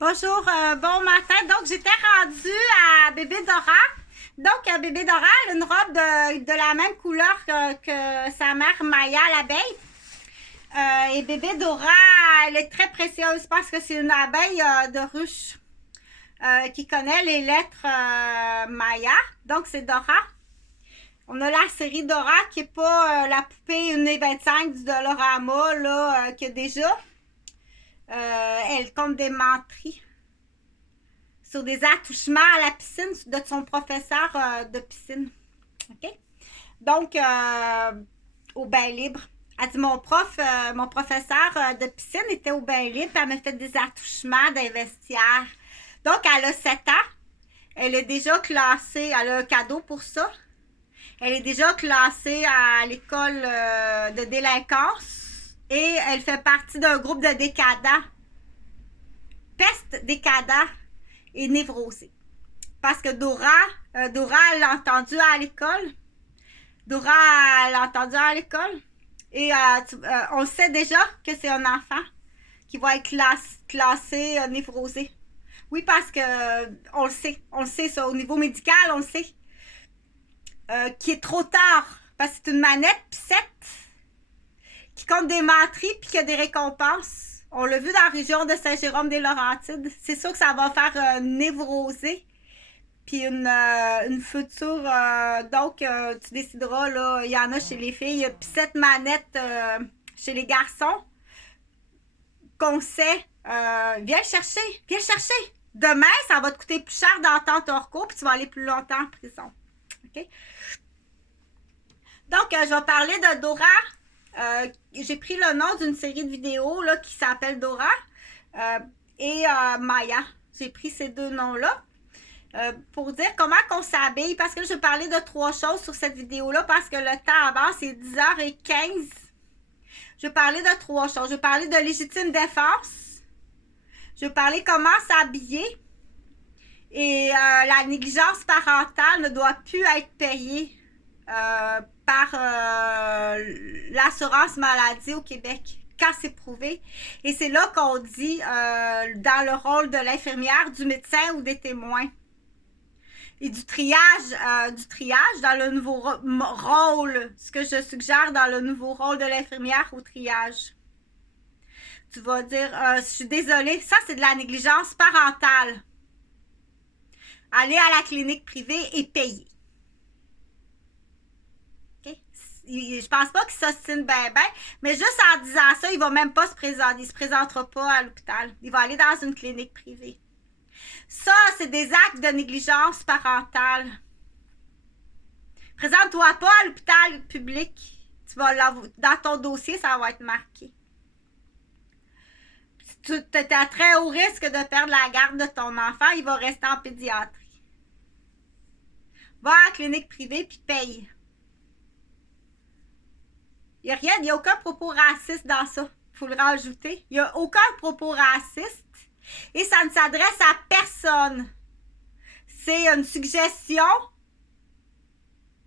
Bonjour, bon matin. Donc, j'étais rendue à Bébé Dora. Donc, Bébé Dora, elle a une robe de la même couleur que sa mère Maya l'abeille. Et Bébé Dora, elle est très précieuse parce que c'est une abeille de ruche qui connaît les lettres Maya. Donc, c'est Dora. On a la série Dora qui n'est pas la poupée 1,25 du Dollarama là, que déjà. Elle compte des menteries sur des attouchements à la piscine de son professeur de piscine. OK? Donc, au bain libre. Elle dit, mon professeur de piscine était au bain libre, puis elle m'a fait des attouchements dans les vestiaires. Donc, elle a 7 ans. Elle est déjà classée, elle a un cadeau pour ça. Elle est déjà classée à l'école de délinquance et elle fait partie d'un groupe de décadents. Peste, décadents et névrosés. Parce que Dora, elle l'a entendu à l'école. Dora l'a entendu à l'école. Et on sait déjà que c'est un enfant qui va être classé névrosé. Oui, parce que on le sait ça. Au niveau médical, on le sait. Qui est trop tard. Parce que c'est une manette piscette qui compte des menteries puis qui a des récompenses. On l'a vu dans la région de Saint-Jérôme-des-Laurentides. C'est sûr que ça va faire névroser. Puis une future... donc, tu décideras, là, il y en a chez les filles. Puis cette manette chez les garçons qu'on sait, viens le chercher, viens le chercher. Demain, ça va te coûter plus cher d'entendre hors cours, puis tu vas aller plus longtemps en prison. OK? Donc, je vais parler de Dora. J'ai pris le nom d'une série de vidéos là, qui s'appelle Dora et Maya. J'ai pris ces deux noms-là pour dire comment on s'habille. Parce que je vais parler de 3 choses sur cette vidéo-là parce que le temps avance, c'est 10h15. Je vais parler de 3 choses. Je vais parler de légitime défense. Je vais parler comment s'habiller. Et la négligence parentale ne doit plus être payée par l'assurance maladie au Québec, quand c'est prouvé. Et c'est là qu'on dit dans le rôle de l'infirmière, du médecin ou des témoins. Et du triage dans le nouveau rôle, ce que je suggère dans le nouveau rôle de l'infirmière au triage. Tu vas dire, je suis désolée, ça c'est de la négligence parentale. Aller à la clinique privée et payer. Okay? Je pense pas qu'il s'ostine ben, mais juste en disant ça, il va même pas se présenter. Il se présentera pas à l'hôpital. Il va aller dans une clinique privée. Ça, c'est des actes de négligence parentale. Présente-toi pas à l'hôpital public. Tu vas dans ton dossier, ça va être marqué. Tu es à très haut risque de perdre la garde de ton enfant. Il va rester en pédiatrie. Va à la clinique privée puis paye. Il n'y a aucun propos raciste dans ça. Il faut le rajouter. Il n'y a aucun propos raciste et ça ne s'adresse à personne. C'est une suggestion.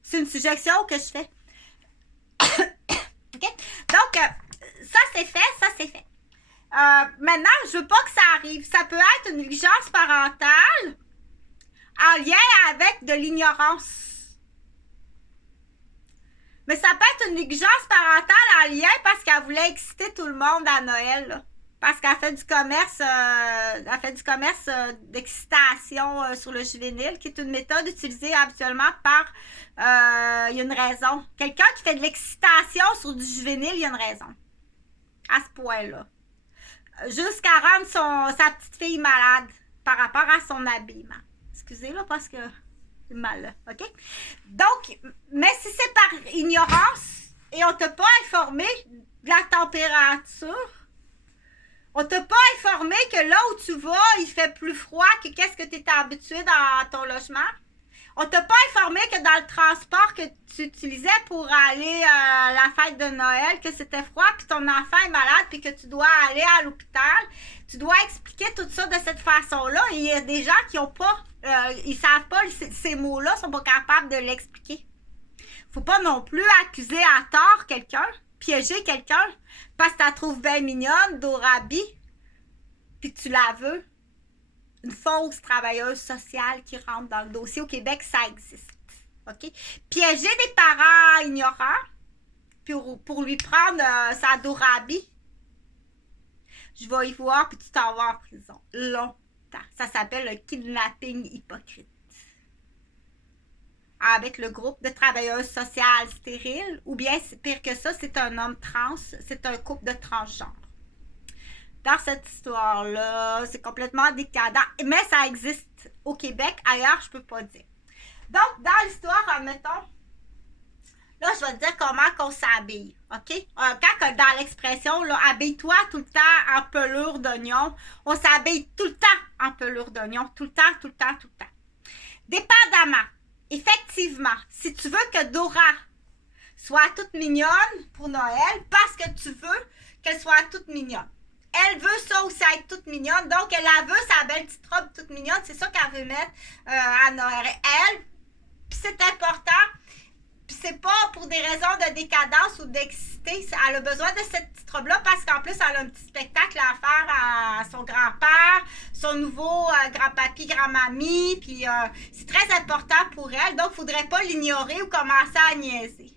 C'est une suggestion que je fais. Okay? Donc, ça c'est fait. Maintenant, je veux pas que ça arrive. Ça peut être une négligence parentale en lien avec de l'ignorance. Mais ça peut être une négligence parentale en lien parce qu'elle voulait exciter tout le monde à Noël. Là. Parce qu'elle fait du commerce, d'excitation sur le juvénile, qui est une méthode utilisée habituellement par... il y a une raison. Quelqu'un qui fait de l'excitation sur du juvénile, il y a une raison. À ce point-là. Jusqu'à rendre sa petite fille malade par rapport à son habillement. Excusez, là, parce que c'est mal, là. OK? Donc, mais si c'est par ignorance et on t'a pas informé de la température, on t'a pas informé que là où tu vas, il fait plus froid que qu'est-ce que tu étais habitué dans ton logement. On t'a pas informé que dans le transport que tu utilisais pour aller à la fête de Noël, que c'était froid, puis ton enfant est malade, puis que tu dois aller à l'hôpital. Tu dois expliquer tout ça de cette façon-là. Et il y a des gens qui ont pas, ils savent pas ces mots-là, sont pas capables de l'expliquer. Faut pas non plus accuser à tort quelqu'un, piéger quelqu'un, parce que tu la trouves bien mignonne, Dorabi, puis que tu la veux. une fausse travailleuse sociale qui rentre dans le dossier. Au Québec, ça existe. OK? Piéger des parents ignorants pour lui prendre sa Dorabi. Je vais y voir, puis tu t'en vas en prison. Longtemps. Ça s'appelle le kidnapping hypocrite. Avec le groupe de travailleuses sociales stériles, ou bien, pire que ça, c'est un homme trans, c'est un couple de transgenres. Dans cette histoire-là, c'est complètement décadent, mais ça existe au Québec, ailleurs, je peux pas dire. Donc, dans l'histoire, admettons, là, je vais te dire comment qu'on s'habille, OK? Quand dans l'expression, là, habille-toi tout le temps en pelure d'oignon, on s'habille tout le temps en pelure d'oignon, tout le temps, tout le temps, tout le temps. Dépendamment, effectivement, si tu veux que Dora soit toute mignonne pour Noël, parce que tu veux qu'elle soit toute mignonne. Elle veut ça aussi être toute mignonne, donc elle a veut sa belle petite robe toute mignonne, c'est ça qu'elle veut mettre à Noël. Elle, puis c'est important, puis c'est pas pour des raisons de décadence ou d'excité, elle a besoin de cette petite robe-là parce qu'en plus, elle a un petit spectacle à faire à son grand-père, son nouveau grand-papy, grand-mamie, puis c'est très important pour elle, donc il faudrait pas l'ignorer ou commencer à niaiser.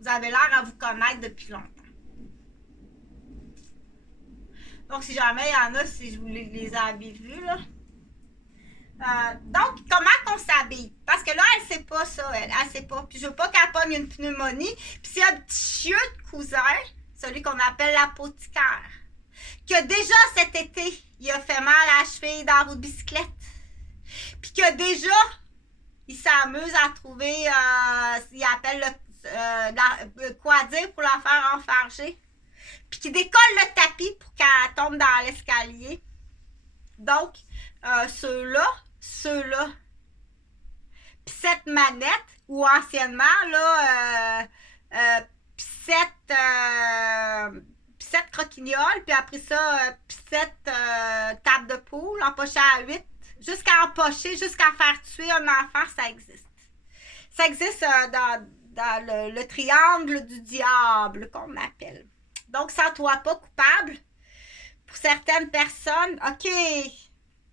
Vous avez l'air à vous connaître depuis longtemps. Donc, si jamais il y en a, si je vous les avez vus, là. Donc, comment qu'on s'habille? Parce que là, elle sait pas ça, elle sait pas. Puis je veux pas qu'elle pogne une pneumonie. Puis s'il y a un petit chieux de cousin, celui qu'on appelle l'apothicaire, que déjà cet été, il a fait mal à la cheville dans la roue de bicyclette. Puis que déjà, il s'amuse à trouver, il appelle quoi dire pour la faire enfarger. Puis qui décolle le tapis pour qu'elle tombe dans l'escalier. Donc, ceux-là, puis cette manette, ou anciennement, là, cette croquignole, puis après ça, cette table de poule, empochée à 8, jusqu'à empocher, jusqu'à faire tuer un enfant, ça existe. Ça existe dans le triangle du diable, qu'on appelle. Donc, sens-toi pas coupable. Pour certaines personnes, OK,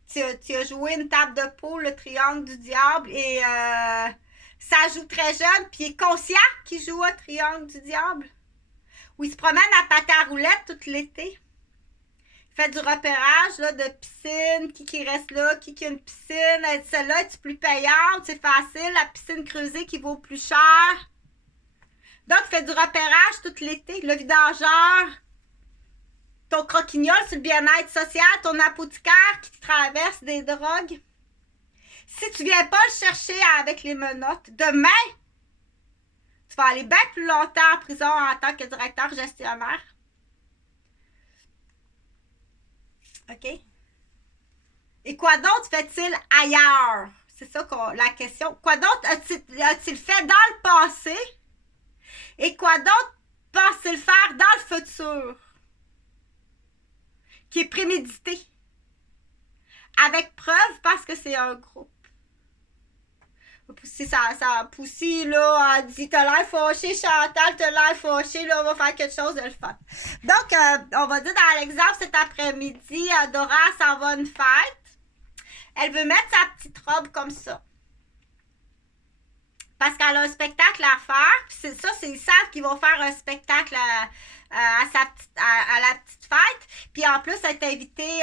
tu as joué une table de poule, le triangle du diable, et ça joue très jeune, puis il est conscient qu'il joue au triangle du diable. Ou il se promène à patin à roulette tout l'été. Il fait du repérage là, de piscine, qui reste là, qui a une piscine, celle-là est plus payante, c'est facile, la piscine creusée qui vaut plus cher. Donc, il fait du repérage tout l'été. Le vidangeur, ton croquignol sur le bien-être social, ton apothicaire qui traverse des drogues. Si tu viens pas le chercher avec les menottes, demain, tu vas aller bien plus longtemps en prison en tant que directeur gestionnaire. OK? Et quoi d'autre fait-il ailleurs? C'est ça la question. Quoi d'autre a-t-il fait dans le passé? Et quoi d'autre pense-t-il faire dans le futur? Qui est prémédité. Avec preuve parce que c'est un groupe. Poussy, Poussy, là, elle dit, t'as l'air fâché, Chantal, t'as l'air fâché, là, on va faire quelque chose de le fun. Donc, on va dire dans l'exemple, cet après-midi, Dora s'en va à une fête. Elle veut mettre sa petite robe comme ça. Parce qu'elle a un spectacle à faire. Puis c'est ça, ils savent qu'ils vont faire un spectacle à la petite fête. Puis en plus, elle est invitée,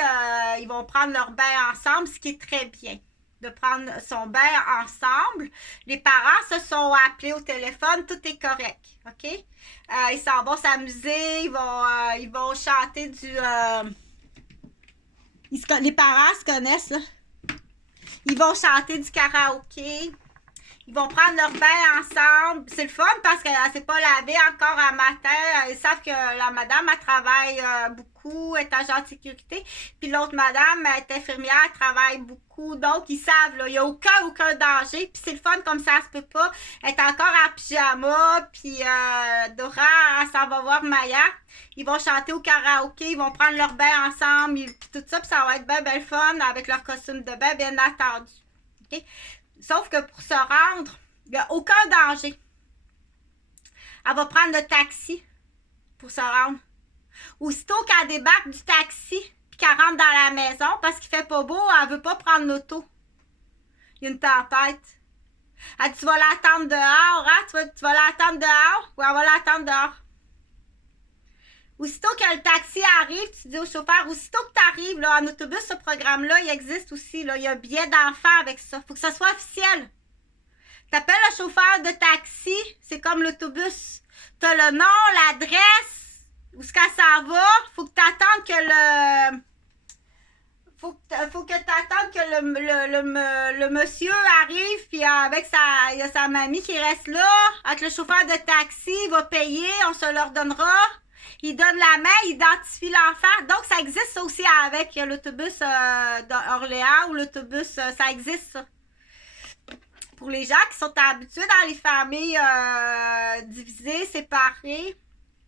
ils vont prendre leur bain ensemble, ce qui est très bien. De prendre son bain ensemble. Les parents se sont appelés au téléphone, tout est correct. OK? Ils s'en vont s'amuser, ils vont chanter du... les parents se connaissent, là. Ils vont chanter du karaoké. Ils vont prendre leur bain ensemble. C'est le fun parce qu'elle ne s'est pas lavée encore à matin. Ils savent que la madame, elle travaille beaucoup, elle est agent de sécurité. Puis l'autre madame, elle est infirmière, elle travaille beaucoup. Donc, ils savent, là, il n'y a aucun danger. Puis c'est le fun comme ça se peut pas. Elle est encore en pyjama. Puis Dora, elle s'en va voir Maya. Ils vont chanter au karaoké. Ils vont prendre leur bain ensemble. Puis tout ça, puis ça va être bien, bien fun avec leur costume de bain, bien attendu. OK? Sauf que pour se rendre, il n'y a aucun danger. Elle va prendre le taxi pour se rendre. Aussitôt qu'elle débarque du taxi et qu'elle rentre dans la maison parce qu'il fait pas beau, elle veut pas prendre l'auto. Il y a une tempête. Elle dit, tu vas l'attendre dehors, hein? Tu vas l'attendre dehors? Oui, on va l'attendre dehors. Aussitôt que le taxi arrive, tu dis au chauffeur, aussitôt que tu arrives là, en autobus, ce programme-là, il existe aussi. Là, il y a un billet d'enfant avec ça. Il faut que ça soit officiel. Tu appelles le chauffeur de taxi, c'est comme l'autobus. Tu as le nom, l'adresse, où est-ce qu'elle s'en va. Il faut que tu attendes que le... Faut que tu attendes que le monsieur arrive, puis avec il y a sa mamie qui reste là. Avec le chauffeur de taxi, il va payer, on se leur donnera. Il donne la main, il identifie l'enfant. Donc, ça existe ça aussi avec l'autobus d'Orléans ou l'autobus, ça existe ça. Pour les gens qui sont habitués dans les familles divisées, séparées,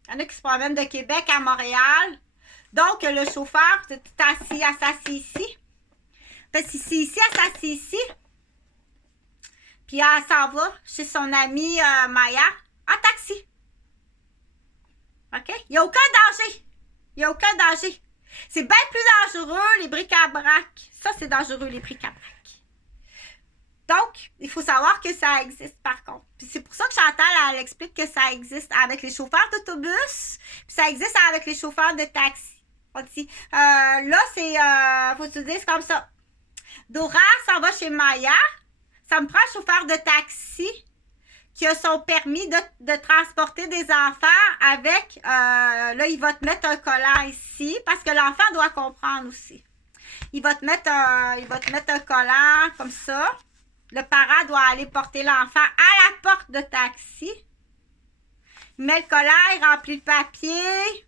il y en a qui se promènent de Québec à Montréal. Donc, le chauffeur, tu s'assied ici. Parce que c'est ici, elle s'assied ici. Puis elle s'en va chez son amie Maya en taxi. OK? Il n'y a aucun danger. Il n'y a aucun danger. C'est bien plus dangereux, les bric-à-brac. Ça, c'est dangereux, les bric-à-brac. Donc, il faut savoir que ça existe, par contre. Puis c'est pour ça que Chantal, elle explique que ça existe avec les chauffeurs d'autobus, puis ça existe avec les chauffeurs de taxi. On dit, là, c'est, faut se dire, c'est comme ça. Dora s'en va chez Maya. Ça me prend un chauffeur de taxi qui a son permis de transporter des enfants avec, là, il va te mettre un collant ici, parce que l'enfant doit comprendre aussi. Il va te mettre un collant comme ça. Le parent doit aller porter l'enfant à la porte de taxi. Il met le collant, il remplit le papier.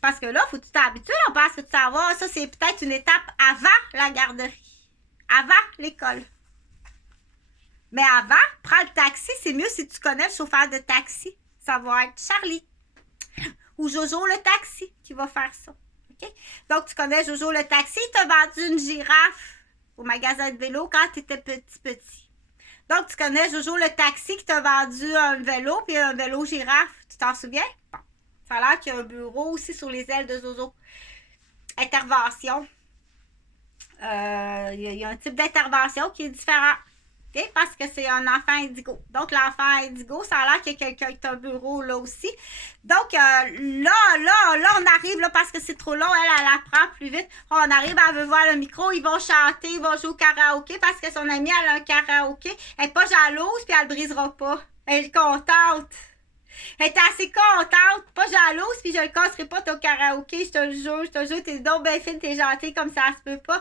Parce que là, il faut que tu t'habitues, on pense que tu s'en vas. Ça, c'est peut-être une étape avant la garderie. Avant l'école. Mais avant, prends le taxi, c'est mieux si tu connais le chauffeur de taxi. Ça va être Charlie. Ou Jojo le taxi qui va faire ça. Okay? Donc, tu connais Jojo le taxi, il t'a vendu une girafe au magasin de vélo quand tu étais petit. Donc, tu connais Jojo le taxi qui t'a vendu un vélo, puis un vélo girafe. Tu t'en souviens? Bon. Ça a l'air qu'il y a un bureau aussi sur les ailes de Jojo. Intervention. Il y a un type d'intervention qui est différent. Okay? Parce que c'est un enfant indigo. Donc, l'enfant indigo, ça a l'air qu'il y a quelqu'un qui a un bureau là aussi. Donc, là, on arrive, là, parce que c'est trop long, elle apprend plus vite. On arrive, elle veut voir le micro, ils vont chanter, ils vont jouer au karaoké, parce que son amie, elle a un karaoké. Elle n'est pas jalouse, puis elle ne brisera pas. Elle est contente. Elle est assez contente, pas jalouse, puis je le casserai pas ton karaoké, je te le jure, t'es donc bien fine, t'es gentille comme ça se peut pas.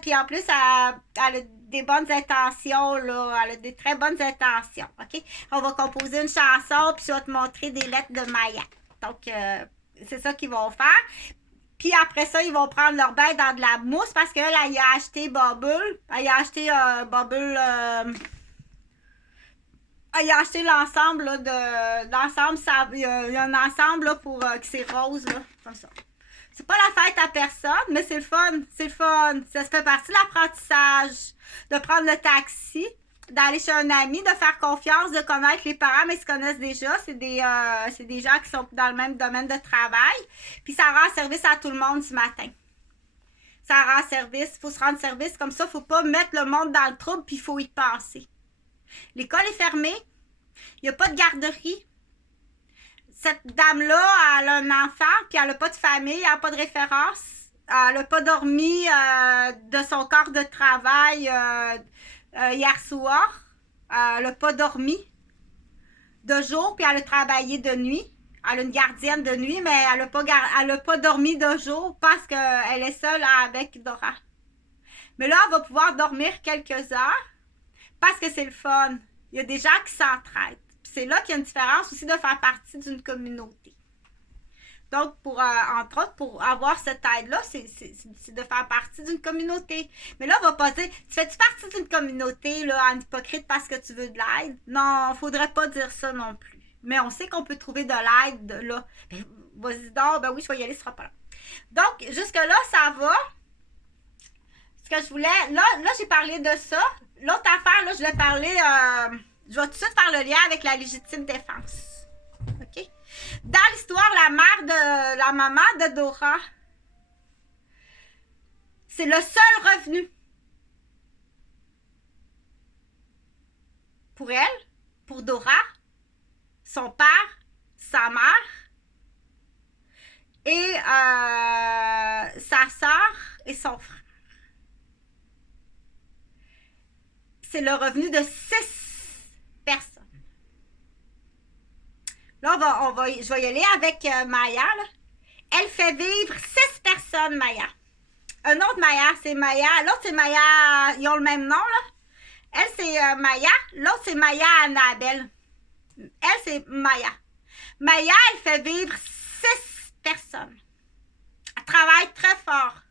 Puis en plus, elle a des bonnes intentions, là, elle a des très bonnes intentions, OK? On va composer une chanson, puis je vais te montrer des lettres de Maya. Donc, c'est ça qu'ils vont faire. Puis après ça, ils vont prendre leur bain dans de la mousse, parce qu'elle, elle a acheté Bubble. Elle a acheté Bubble... il a acheté l'ensemble de l'ensemble, il y a un ensemble là, pour que c'est rose là, comme ça. C'est pas la fête à personne, mais c'est le fun, c'est le fun. Ça fait partie de l'apprentissage, de prendre le taxi, d'aller chez un ami, de faire confiance, de connaître les parents, mais ils se connaissent déjà. C'est des gens qui sont dans le même domaine de travail. Puis ça rend service à tout le monde ce matin. Ça rend service, il faut se rendre service comme ça, il ne faut pas mettre le monde dans le trouble, puis il faut y passer. L'école est fermée. Il n'y a pas de garderie. Cette dame-là, elle a un enfant, puis elle n'a pas de famille, elle n'a pas de référence. Elle n'a pas dormi de son corps de travail hier soir. Elle n'a pas dormi de jour, puis elle a travaillé de nuit. Elle a une gardienne de nuit, mais elle n'a pas dormi de jour parce qu'elle est seule avec Dora. Mais là, elle va pouvoir dormir quelques heures. Parce que c'est le fun. Il y a des gens qui s'entraident. C'est là qu'il y a une différence aussi de faire partie d'une communauté. Donc, entre autres, pour avoir cette aide-là, c'est de faire partie d'une communauté. Mais là, on va pas dire, tu fais-tu partie d'une communauté là, en hypocrite parce que tu veux de l'aide? Non, il ne faudrait pas dire ça non plus. Mais on sait qu'on peut trouver de l'aide là. Ben, vas-y donc, ben oui, je vais y aller, ce sera pas là. Donc, jusque-là, ça va. Ce que je voulais, là j'ai parlé de ça. L'autre affaire, là, je vais parler, je vais tout de suite faire le lien avec la légitime défense. OK? Dans l'histoire, la maman de Dora, C'est le seul revenu. Pour elle, pour Dora, son père, sa mère et sa sœur et son frère. C'est le revenu de 6 personnes. Là, je vais y aller avec Maya. Là. Elle fait vivre 6 personnes, Maya. Un autre Maya, c'est Maya. L'autre, c'est Maya. Ils ont le même nom, là. Elle, c'est Maya. L'autre, c'est Maya Annabelle. Elle, c'est Maya. Maya, elle fait vivre 6 personnes. Elle travaille très fort.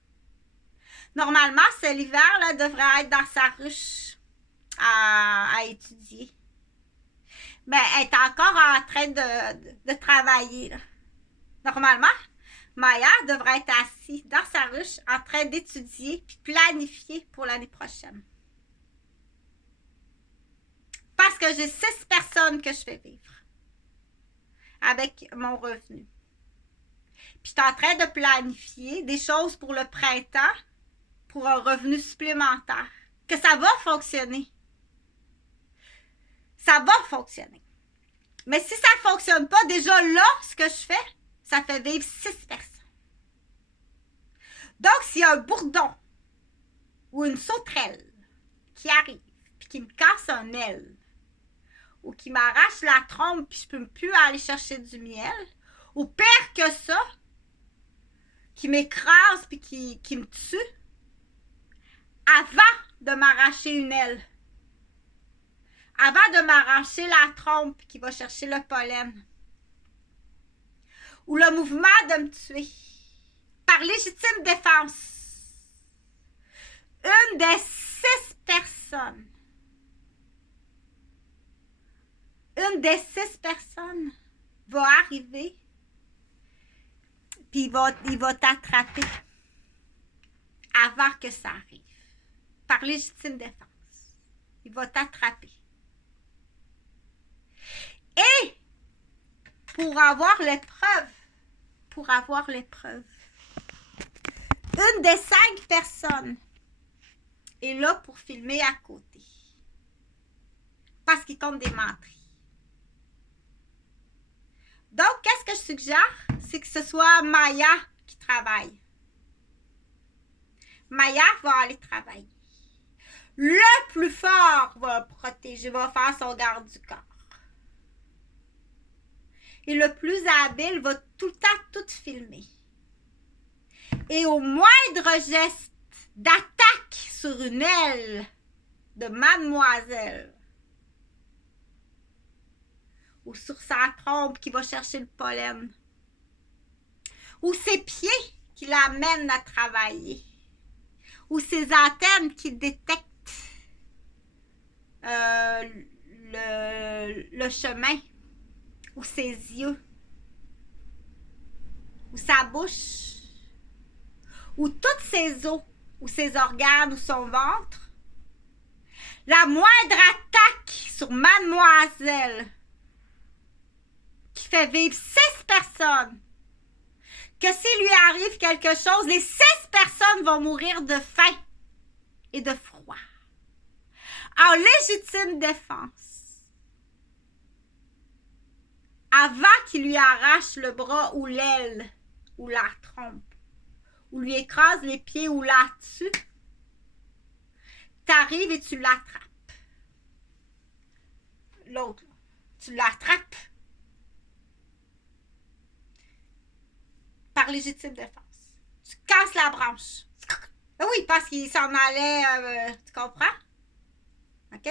Normalement, c'est l'hiver, là, devrait être dans sa ruche à étudier. Mais elle est encore en train de travailler, là. Normalement, Maya devrait être assise dans sa ruche en train d'étudier puis planifier pour l'année prochaine. Parce que j'ai 6 personnes que je fais vivre avec mon revenu. Puis je suis en train de planifier des choses pour le printemps pour un revenu supplémentaire. Que ça va fonctionner. Ça va fonctionner. Mais si ça ne fonctionne pas, déjà là, ce que je fais, ça fait vivre 6 personnes. Donc, s'il y a un bourdon ou une sauterelle qui arrive puis qui me casse un aile ou qui m'arrache la trompe puis je ne peux plus aller chercher du miel, ou pire que ça, qui m'écrase puis qui me tue, avant de m'arracher une aile, avant de m'arracher la trompe qui va chercher le pollen, ou le mouvement de me tuer, par légitime défense, une des 6 personnes, va arriver, puis il va t'attraper avant que ça arrive. Par légitime défense. Il va t'attraper. Et pour avoir l'épreuve, une des 5 personnes est là pour filmer à côté. Parce qu'il compte des menteries. Donc, qu'est-ce que je suggère? C'est que ce soit Maya qui travaille. Maya va aller travailler. Le plus fort va protéger, va faire son garde du corps. Et le plus habile va tout le temps tout filmer. Et au moindre geste d'attaque sur une aile de mademoiselle ou sur sa trompe qui va chercher le pollen ou ses pieds qui l'amènent à travailler ou ses antennes qui détectent le chemin ou ses yeux ou sa bouche ou toutes ses os ou ses organes ou son ventre, la moindre attaque sur mademoiselle qui fait vivre 6 personnes, que s'il lui arrive quelque chose, les 6 personnes vont mourir de faim et de froid. En légitime défense, avant qu'il lui arrache le bras ou l'aile ou la trompe, ou lui écrase les pieds ou la tue, t'arrives et tu l'attrapes. L'autre, tu l'attrapes par légitime défense. Tu casses la branche. Oui, parce qu'il s'en allait, tu comprends? OK?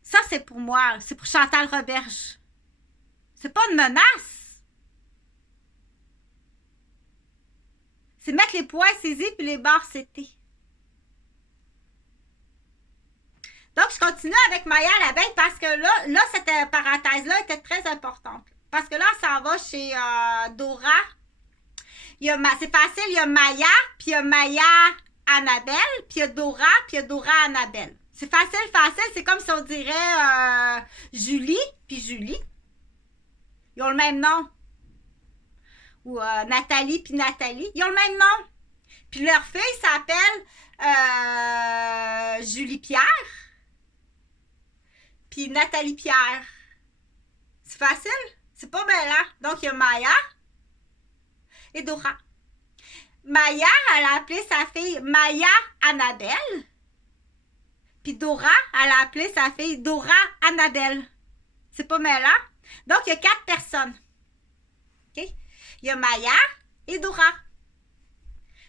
Ça, c'est pour moi. C'est pour Chantal Roberge. C'est pas une menace. C'est mettre les poings saisis puis les barres scellées. Donc, je continue avec Maya l'abeille parce que là cette parenthèse-là était très importante. Parce que là, ça va chez Dora. C'est facile, il y a Maya, puis il y a Maya Annabelle, puis il y a Dora, puis il y a Dora Annabelle. C'est facile. C'est comme si on dirait Julie, puis Julie. Ils ont le même nom. ou Nathalie puis Nathalie. Ils ont le même nom. Puis leur fille s'appelle Julie Pierre. Puis Nathalie Pierre. C'est facile? C'est pas bien là. Donc, il y a Maya et Dora. Maya, elle a appelé sa fille Maya Annabelle. Puis Dora, elle a appelé sa fille Dora Annabelle. C'est pas mal là? Donc, il y a 4 personnes. OK? Il y a Maya et Dora.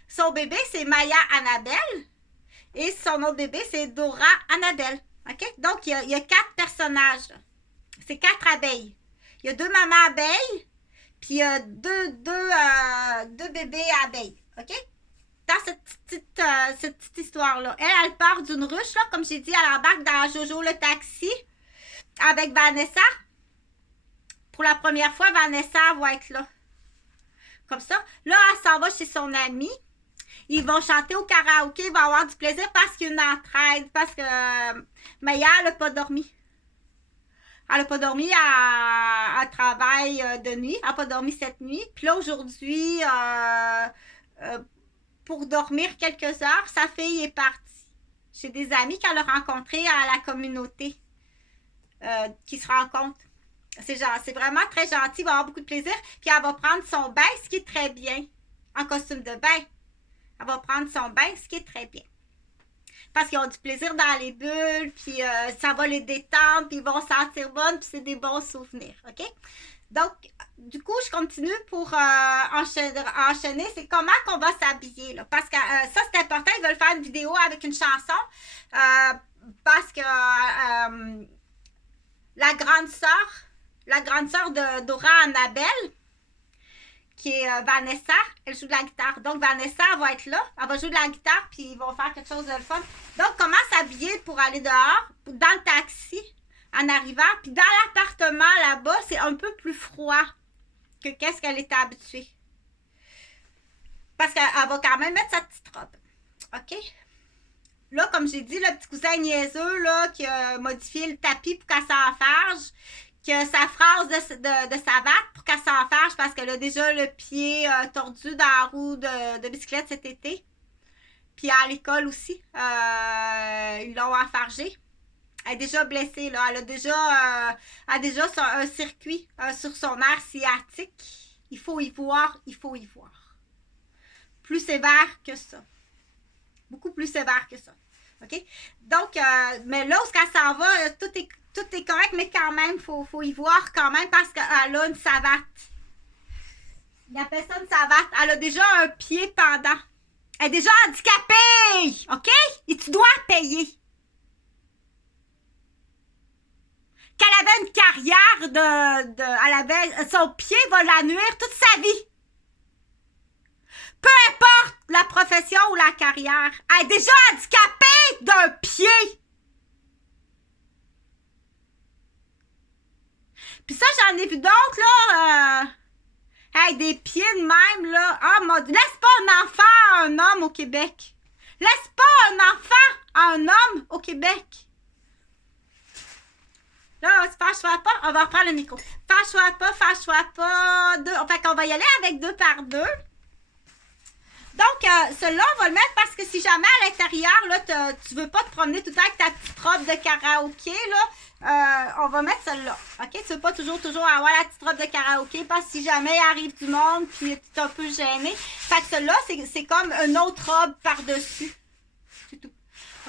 Son bébé, c'est Maya Annabelle. Et son autre bébé, c'est Dora Annabelle. OK? Donc, il y a 4 personnages. C'est 4 abeilles. Il y a 2 mamans abeilles. Puis, il y a 2 bébés abeilles. OK? Dans cette petite histoire-là. Elle part d'une ruche, là, comme j'ai dit, elle embarque dans Jojo le taxi avec Vanessa. Pour la première fois, Vanessa va être là. Comme ça. Là, elle s'en va chez son amie. Ils vont chanter au karaoké, ils vont avoir du plaisir parce qu'il y a une entraide, parce que Maya, elle n'a pas dormi. Elle n'a pas dormi, elle travaille de nuit, elle n'a pas dormi cette nuit. Puis là, aujourd'hui, pour dormir quelques heures, sa fille est partie chez des amis qu'elle a rencontrés à la communauté qui se rencontrent. C'est vraiment très gentil, il va avoir beaucoup de plaisir. Puis elle va prendre son bain, ce qui est très bien, en costume de bain. Elle va prendre son bain, ce qui est très bien. Parce qu'ils ont du plaisir dans les bulles, puis ça va les détendre, puis ils vont sentir bonnes, puis c'est des bons souvenirs, OK? Donc, du coup, je continue pour enchaîner. C'est comment qu'on va s'habiller, là. Parce que ça, c'est important. Ils veulent faire une vidéo avec une chanson. Parce que la grande sœur de Dora Annabelle, qui est Vanessa, elle joue de la guitare. Donc, Vanessa, elle va être là. Elle va jouer de la guitare, puis ils vont faire quelque chose de fun. Donc, comment s'habiller pour aller dehors, dans le taxi, en arrivant. Puis dans l'appartement, là-bas, c'est un peu plus froid que qu'est-ce qu'elle était habituée. Parce qu'elle va quand même mettre sa petite robe. OK? Là, comme j'ai dit, le petit cousin niaiseux, là, qui a modifié le tapis pour qu'elle s'enfarge, qui a sa phrase de savate pour qu'elle s'enfarge parce qu'elle a déjà le pied tordu dans la roue de bicyclette cet été. Puis à l'école aussi, ils l'ont enfargée. Elle est déjà blessée, là. Elle a déjà un circuit sur son nerf sciatique. Il faut y voir. Plus sévère que ça. Beaucoup plus sévère que ça. OK? Donc, mais là où elle s'en va, tout est correct, mais quand même, il faut y voir quand même parce qu'elle a une savate. Il appelle ça une savate. Elle a déjà un pied pendant. Elle est déjà handicapée! OK? Et tu dois payer. Qu'elle avait une carrière elle avait, son pied va la nuire toute sa vie. Peu importe la profession ou la carrière, elle est déjà handicapée d'un pied. Puis ça, j'en ai vu d'autres, là, hey, des pieds de même, là. Ah, mon Dieu, laisse pas un enfant à un homme au Québec. Laisse pas un enfant à un homme au Québec. Là, fâche-toi pas, on va reprendre le micro. Fâche-toi pas. Fait qu'on va y aller avec 2 par 2. Donc, celui-là, on va le mettre parce que si jamais à l'intérieur, là, tu veux pas te promener tout le temps avec ta petite robe de karaoké, là, on va mettre celle-là. OK? Tu veux pas toujours avoir la petite robe de karaoké parce que si jamais il arrive du monde puis tu es un peu gêné. Fait que celle-là, c'est comme une autre robe par-dessus. C'est tout.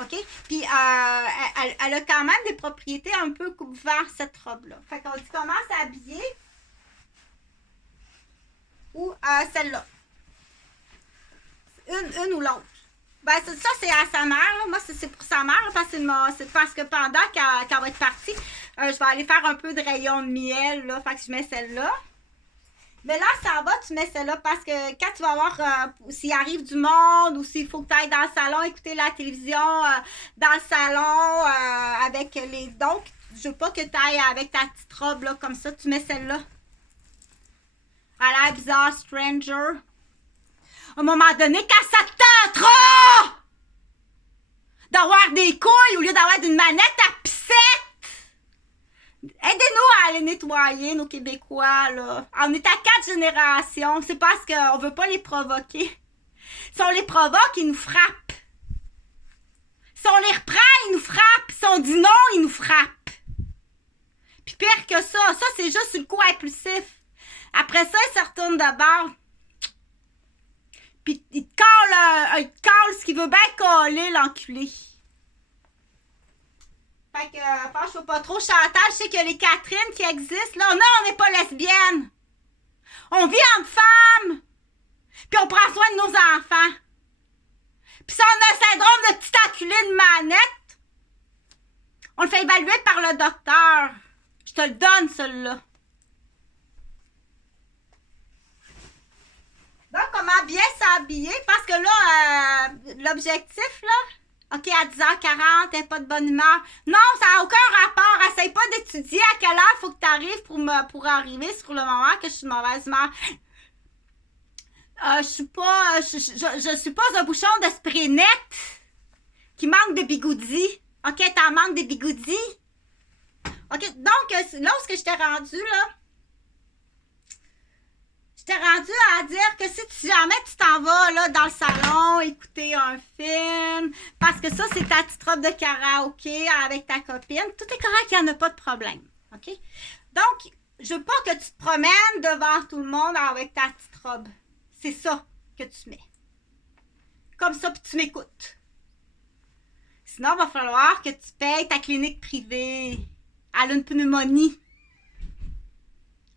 OK? Puis, elle a quand même des propriétés un peu coupe-vent, cette robe-là. Fait qu'on dit comment s'habiller. Ou celle-là. Une ou l'autre. Ben, ça, c'est à sa mère. Là. Moi, c'est pour sa mère. Parce que pendant qu'elle va être partie, je vais aller faire un peu de rayon de miel. Là, fait que je mets celle-là. Mais là, ça va, tu mets celle-là. Parce que quand tu vas voir s'il arrive du monde ou s'il faut que tu ailles dans le salon, écouter la télévision dans le salon avec les... Donc, je veux pas que tu ailles avec ta petite robe là, comme ça. Tu mets celle-là. Elle a l'air bizarre, stranger. À un moment donné, quand ça te tentera d'avoir des couilles au lieu d'avoir une manette à pissette, Aidez-nous à les nettoyer, nos Québécois, là. On est à 4 générations. C'est parce qu'on veut pas les provoquer. Si on les provoque, ils nous frappent. Si on les reprend, ils nous frappent. Si on dit non, ils nous frappent. Puis pire que ça c'est juste sur le coup impulsif. Après ça, ils se retournent de bord. Puis il te colle ce qu'il veut bien coller, l'enculé. Fait que, franchement, pas trop Chantal. Je sais qu'il y a les Catherine qui existent. Là, non, on n'est pas lesbiennes. On vit entre femmes. Puis on prend soin de nos enfants. Puis si on a un syndrome de petit enculé de manette, on le fait évaluer par le docteur. Je te le donne, celui-là. Donc, comment bien s'habiller? Parce que là, l'objectif, là, OK, à 10h40, t'as pas de bonne humeur. Non, ça n'a aucun rapport. Essaye pas d'étudier à quelle heure il faut que tu arrives pour arriver sur le moment que je suis de mauvaise humeur. Je suis pas un bouchon de spray net qui manque de bigoudis. OK, t'en manques de bigoudis? OK, donc, là où je t'ai rendu, là, je t'ai rendu à dire que si jamais tu t'en vas là, dans le salon, écouter un film, parce que ça, c'est ta petite robe de karaoké avec ta copine, tout est correct, il n'y en a pas de problème. OK? Donc, je veux pas que tu te promènes devant tout le monde avec ta petite robe. C'est ça que tu mets. Comme ça, puis tu m'écoutes. Sinon, il va falloir que tu payes ta clinique privée. Elle a une pneumonie.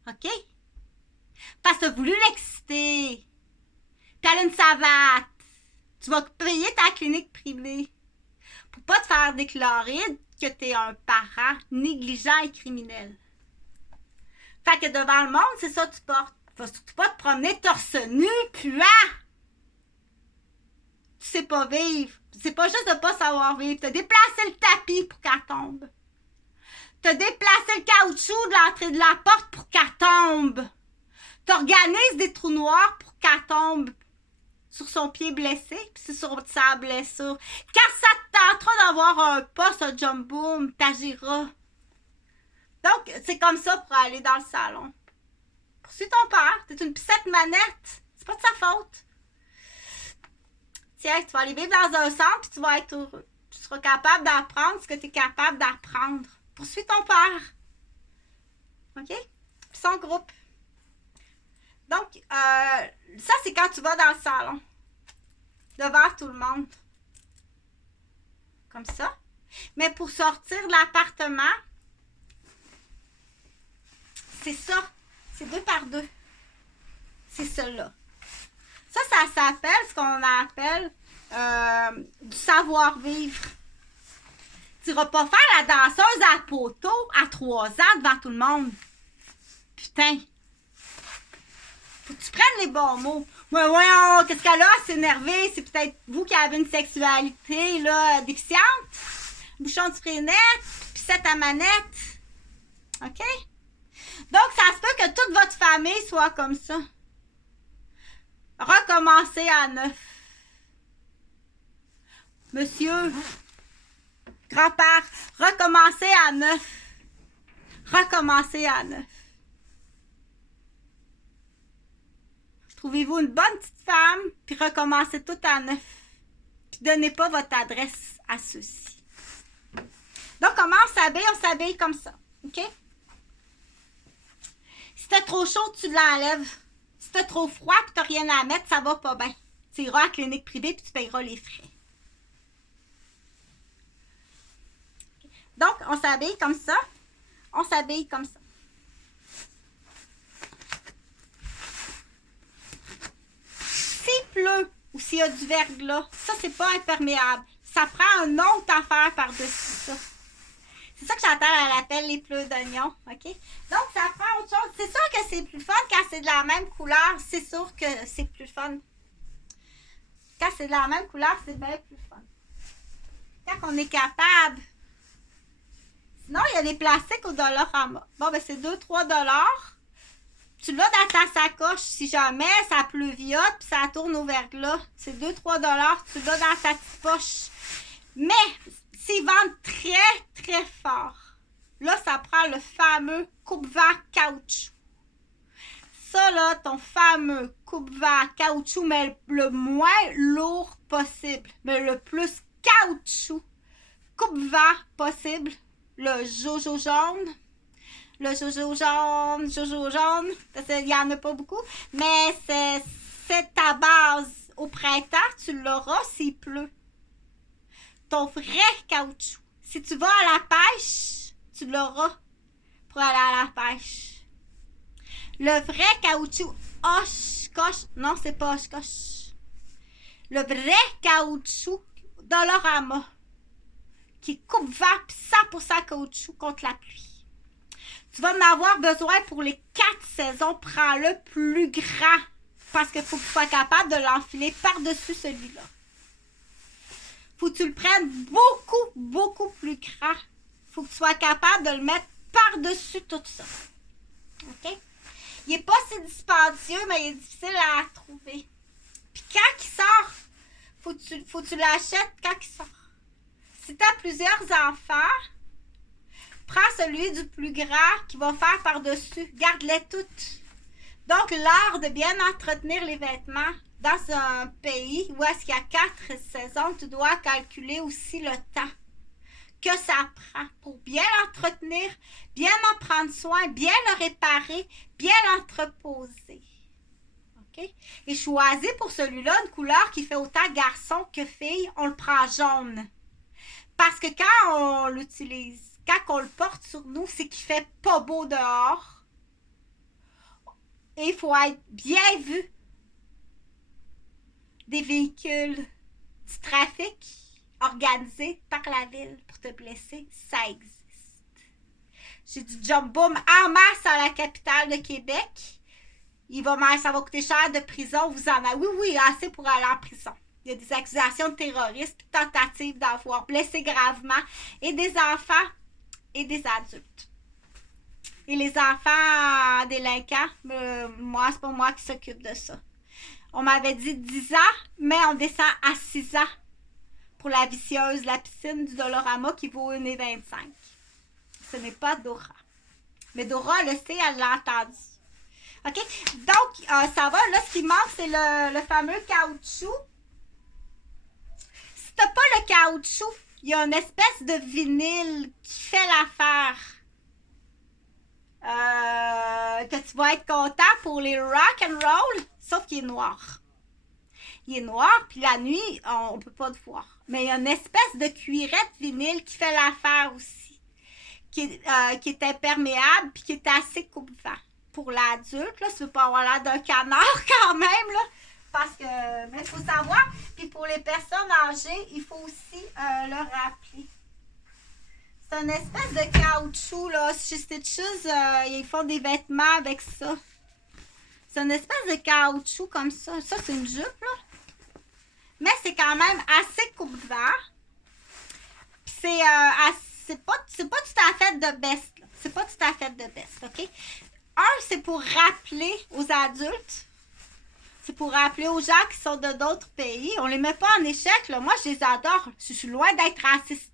OK? Parce que tu as voulu l'exciter. Puis elle a une savate. Tu vas payer ta clinique privée. Pour pas te faire déclarer que tu es un parent négligent et criminel. Fait que devant le monde, c'est ça que tu portes. Faut surtout pas te promener torse nu, puant. Tu sais pas vivre. C'est pas juste de pas savoir vivre. T'as déplacé le tapis pour qu'elle tombe. T'as déplacé le caoutchouc de l'entrée de la porte pour qu'elle tombe. T'organises des trous noirs pour qu'elle tombe sur son pied blessé, puis c'est sur sa blessure. Quand ça te tentera d'avoir un pas, ce jump boom, t'agiras. Donc, c'est comme ça pour aller dans le salon. Poursuis ton père, t'es une pissette manette. C'est pas de sa faute. Tiens, tu vas aller vivre dans un centre, puis tu vas être heureux. Tu seras capable d'apprendre ce que tu es capable d'apprendre. Poursuis ton père. OK? Puis son groupe. Donc, ça, c'est quand tu vas dans le salon. Devant tout le monde. Comme ça. Mais pour sortir de l'appartement, c'est ça. C'est 2 par 2. C'est cela. Ça s'appelle ce qu'on appelle du savoir-vivre. Tu ne vas pas faire la danseuse à poteau à 3 ans devant tout le monde. Putain. Faut que tu prennes les bons mots. Ouais, voyons, qu'est-ce qu'elle a? C'est énervé. C'est peut-être vous qui avez une sexualité là, déficiente. Bouchon de frénette, pissette à manette. OK? Donc, ça se peut que toute votre famille soit comme ça. Recommencez à neuf. Monsieur, grand-père, recommencez à neuf. Recommencez à neuf. Trouvez-vous une bonne petite femme, puis recommencez tout à neuf. Puis donnez pas votre adresse à ceux-ci. Donc, comment on s'habille? On s'habille comme ça. OK? Si t'as trop chaud, tu l'enlèves. Si t'as trop froid et t'as rien à mettre, ça va pas bien. Tu iras à la clinique privée puis tu payeras les frais. Donc, on s'habille comme ça. On s'habille comme ça. S'il pleut ou s'il y a du verglas, ça, c'est pas imperméable. Ça prend un autre affaire par-dessus ça. C'est ça que j'entends à l'appel les pleurs d'oignon, OK? Donc, ça prend autre chose. C'est sûr que c'est plus fun quand c'est de la même couleur. C'est sûr que c'est plus fun. Quand c'est de la même couleur, c'est bien plus fun. Quand on est capable. Sinon, il y a des plastiques au Dollarama. Bon, ben c'est 2-3 $. Tu l'as dans ta sacoche si jamais ça pleuviote puis ça tourne au verglas. C'est 2-3 $. Tu l'as dans ta petite poche. Mais s'ils vendent très, très fort, Là, ça prend le fameux coupe-vent caoutchouc. Ça, là, ton fameux coupe-vent caoutchouc, mais le moins lourd possible, mais le plus caoutchouc, coupe-vent possible, le Jojo jaune. Le Jojo jaune, il n'y en a pas beaucoup, mais c'est ta base. Au printemps, tu l'auras s'il pleut. Ton vrai caoutchouc. Si tu vas à la pêche, tu l'auras pour aller à la pêche. Le vrai caoutchouc Oshkosh, non, c'est pas Oshkosh. Le vrai caoutchouc Dollarama, qui est coupe-vent 100% caoutchouc contre la pluie. Tu vas en avoir besoin pour les 4 saisons. Prends-le plus grand parce qu'il faut que tu sois capable de l'enfiler par-dessus celui-là. Faut que tu le prennes beaucoup, beaucoup plus grand. Faut que tu sois capable de le mettre par-dessus tout ça. OK? Il n'est pas si dispendieux, mais il est difficile à trouver. Puis quand il sort, faut que tu l'achètes quand il sort. Si tu as plusieurs enfants, prends celui du plus grand qui va faire par-dessus. Garde-les toutes. Donc, l'art de bien entretenir les vêtements dans un pays où est-ce qu'il y a 4 saisons, tu dois calculer aussi le temps que ça prend pour bien l'entretenir, bien en prendre soin, bien le réparer, bien l'entreposer. OK? Et choisis pour celui-là une couleur qui fait autant garçon que fille. On le prend jaune. Parce que quand on l'utilise, quand on le porte sur nous, c'est qu'il fait pas beau dehors. Et il faut être bien vu des véhicules du trafic organisé par la ville pour te blesser. Ça existe. J'ai du jump boom en masse à la capitale de Québec. Ça va coûter cher de prison. Vous en avez, oui, assez pour aller en prison. Il y a des accusations de terrorisme, tentatives d'avoir blessé gravement, et des enfants et des adultes. Et les enfants délinquants, moi, c'est pas moi qui s'occupe de ça. On m'avait dit 10 ans, mais on descend à 6 ans pour la vicieuse, la piscine du Dollarama qui vaut 1,25. Ce n'est pas Dora. Mais Dora le sait, elle l'a entendu. OK? Donc, ça va. Là, ce qui manque, c'est le fameux caoutchouc. Si t'as pas le caoutchouc, il y a une espèce de vinyle qui fait l'affaire. Que tu vas être content pour les rock and roll, sauf qu'il est noir. Il est noir, puis la nuit, on peut pas le voir. Mais il y a une espèce de cuirette vinyle qui fait l'affaire aussi, qui est imperméable, puis qui est assez coupe-vent. Pour l'adulte, là, tu veux pas avoir l'air d'un canard quand même, là, parce que, mais il faut savoir, puis pour les personnes âgées, il faut aussi le rappeler. C'est une espèce de caoutchouc, là. Chez Stitches, ils font des vêtements avec ça. C'est une espèce de caoutchouc comme ça. Ça, c'est une jupe, là. Mais c'est quand même assez coupe-vent. Puis c'est pas tout à fait de best, là. C'est pas tout à fait de best, OK? C'est pour rappeler aux adultes. C'est pour rappeler aux gens qui sont de d'autres pays. On les met pas en échec, là. Moi, je les adore. Je suis loin d'être raciste.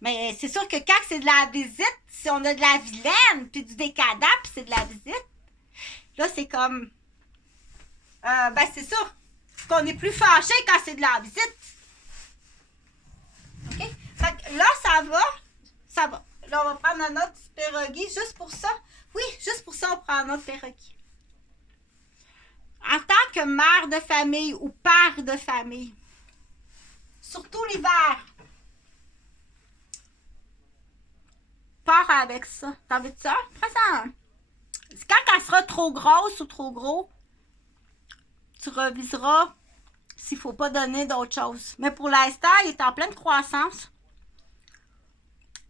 Mais c'est sûr que quand c'est de la visite, si on a de la vilaine, puis du décadent, puis c'est de la visite, là, c'est comme... c'est sûr qu'on est plus fâché quand c'est de la visite. OK? Fait que là, ça va. Ça va. Là, on va prendre un autre petit pierogi juste pour ça. Oui, juste pour ça, on prend un autre pierogi. En tant que mère de famille ou père de famille, surtout l'hiver, pars avec ça. T'as envie de ça? Prends ça. Quand elle sera trop grosse ou trop gros, tu reviseras s'il ne faut pas donner d'autre chose. Mais pour l'instant, il est en pleine croissance.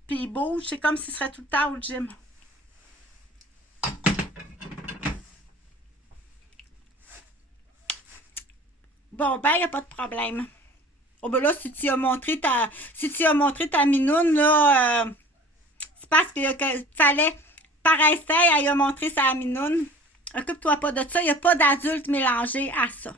Puis il bouge. C'est comme s'il serait tout le temps au gym. Bon, ben, il n'y a pas de problème. Oh, ben là, si tu as montré ta minoune, là, c'est parce que fallait, par instinct, elle a montré sa minoune. Occupe-toi pas de ça. Il n'y a pas d'adulte mélangé à ça.